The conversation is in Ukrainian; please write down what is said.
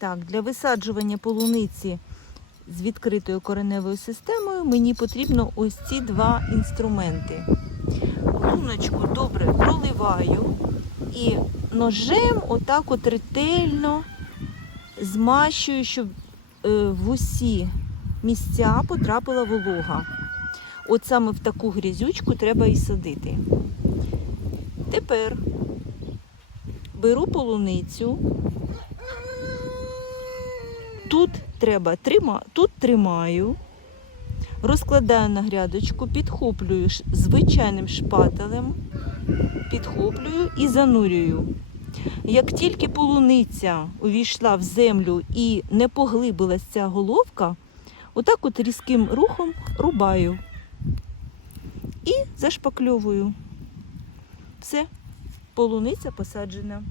Так, для висаджування полуниці з відкритою кореневою системою мені потрібно ось ці два інструменти. Луночку добре проливаю і ножем отак от ретельно змащую, щоб е, в усі місця потрапила волога. От саме в таку грязючку треба і садити. Тепер беру полуницю. Тут треба трима, тут тримаю, розкладаю на грядочку, підхоплюю звичайним шпателем, підхоплюю і занурюю. Як тільки полуниця увійшла в землю і не поглибилась ця головка, отак от різким рухом рубаю і зашпакльовую. Все, полуниця посаджена.